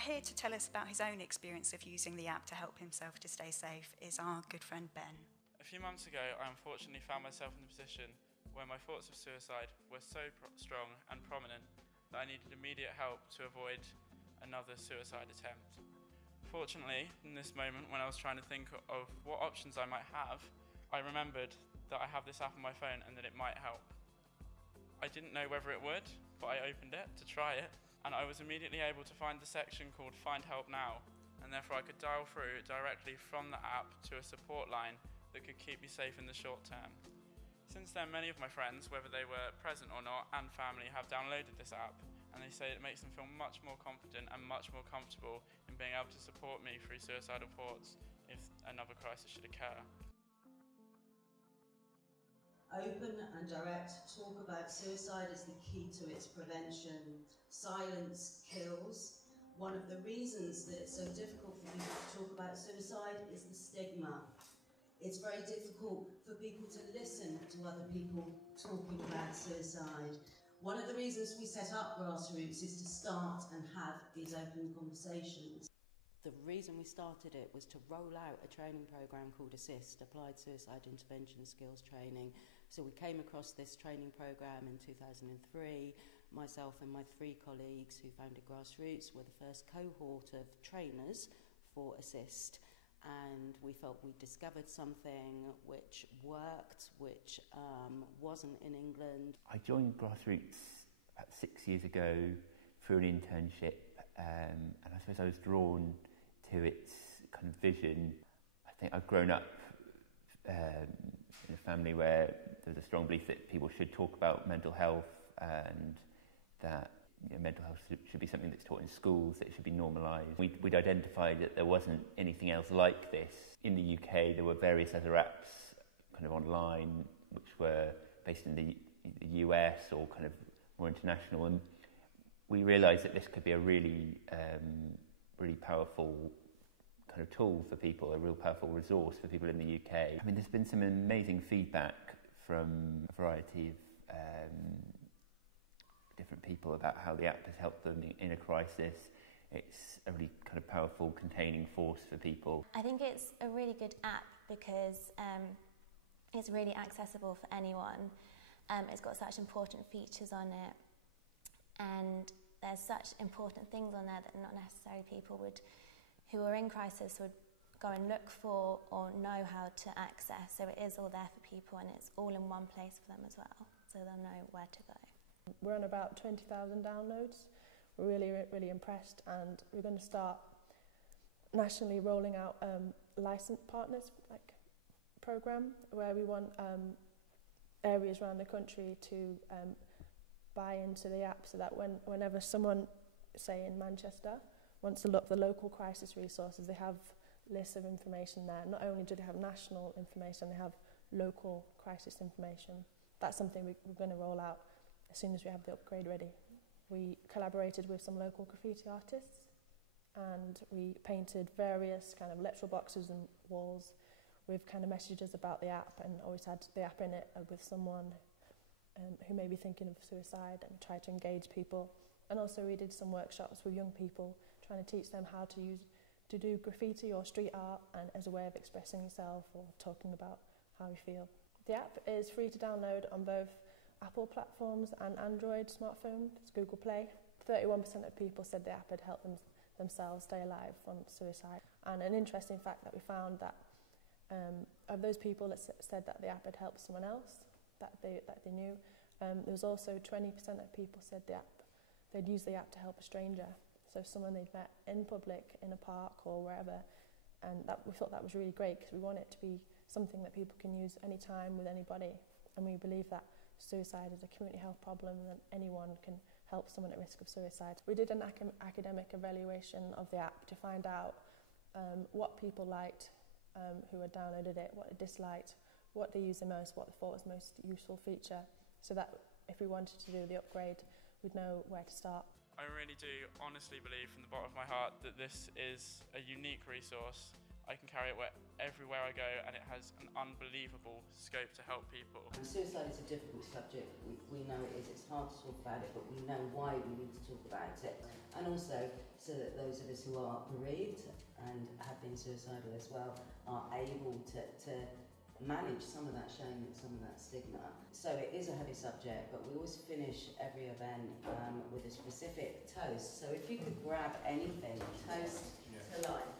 Here to tell us about his own experience of using the app to help himself to stay safe is our good friend Ben. A few months ago, I unfortunately found myself in the position where my thoughts of suicide were so strong and prominent that I needed immediate help to avoid another suicide attempt. Fortunately, in this moment when I was trying to think of what options I might have, I remembered that I have this app on my phone and that it might help. I didn't know whether it would, but I opened it to try it, and I was immediately able to find the section called Find Help Now, and therefore I could dial through directly from the app to a support line that could keep me safe in the short term. Since then, many of my friends, whether they were present or not, and family, have downloaded this app, and they say it makes them feel much more confident and much more comfortable in being able to support me through suicidal thoughts if another crisis should occur. Open and direct talk about suicide is the key to its prevention. Silence kills. One of the reasons that it's so difficult for people to talk about suicide is the stigma. It's very difficult for people to listen to other people talking about suicide. One of the reasons we set up Grassroots is to start and have these open conversations. The reason we started it was to roll out a training program called ASSIST, Applied Suicide Intervention Skills Training. So we came across this training program in 2003. Myself and my 3 colleagues who founded Grassroots were the first cohort of trainers for ASSIST. And we felt we discovered something which worked, which wasn't in England. I joined Grassroots about 6 years ago through an internship, and I suppose I was drawn to its kind of vision. I think I've grown up in a family where there's a strong belief that people should talk about mental health, and that mental health should be something that's taught in schools, that it should be normalised. We'd identified that there wasn't anything else like this. In the UK, there were various other apps kind of online, which were based in the US or kind of more international, and we realised that this could be a really powerful kind of tool for people, a real powerful resource for people in the UK. I mean, there's been some amazing feedback from a variety of different people about how the app has helped them in a crisis. It's a really kind of powerful containing force for people. I think it's a really good app because it's really accessible for anyone. It's got such important features on it, and there's such important things on there that not necessarily people who are in crisis would go and look for or know how to access. So it is all there for people, and it's all in one place for them as well, so they'll know where to go. We're on about 20,000 downloads. We're really impressed, and we're going to start nationally rolling out licensed partners program, where we want areas around the country to buy into the app, so that whenever someone, say in Manchester, wants to look for the local crisis resources, they have lists of information there. Not only do they have national information, they have local crisis information. That's something we're going to roll out as soon as we have the upgrade ready. We collaborated with some local graffiti artists, and we painted various kind of electoral boxes and walls with kind of messages about the app, and always had the app in it with someone who may be thinking of suicide, and try to engage people. And also we did some workshops with young people, trying to teach them how to do graffiti or street art, and as a way of expressing yourself or talking about how you feel. The app is free to download on both Apple platforms and Android smartphone. It's Google Play. 31% of people said the app had helped themselves stay alive from suicide. And an interesting fact that we found that of those people that said that the app had helped someone else that they knew, there was also 20% of people said they'd use the app to help a stranger. So someone they'd met in public, in a park or wherever, and we thought that was really great, because we want it to be something that people can use anytime with anybody. And we believe that suicide is a community health problem, and that anyone can help someone at risk of suicide. We did an academic evaluation of the app to find out what people liked who had downloaded it, what they disliked, what they used the most, what they thought was the most useful feature, so that if we wanted to do the upgrade, we'd know where to start. I really do honestly believe from the bottom of my heart that this is a unique resource. I can carry it everywhere I go, and it has an unbelievable scope to help people. Suicide is a difficult subject. We know it is. It's hard to talk about it, but we know why we need to talk about it. And also, so that those of us who are bereaved and have been suicidal as well are able to manage some of that shame and some of that stigma. So it is a heavy subject, but we always finish every event with a specific toast. So if you could grab anything, toast to life.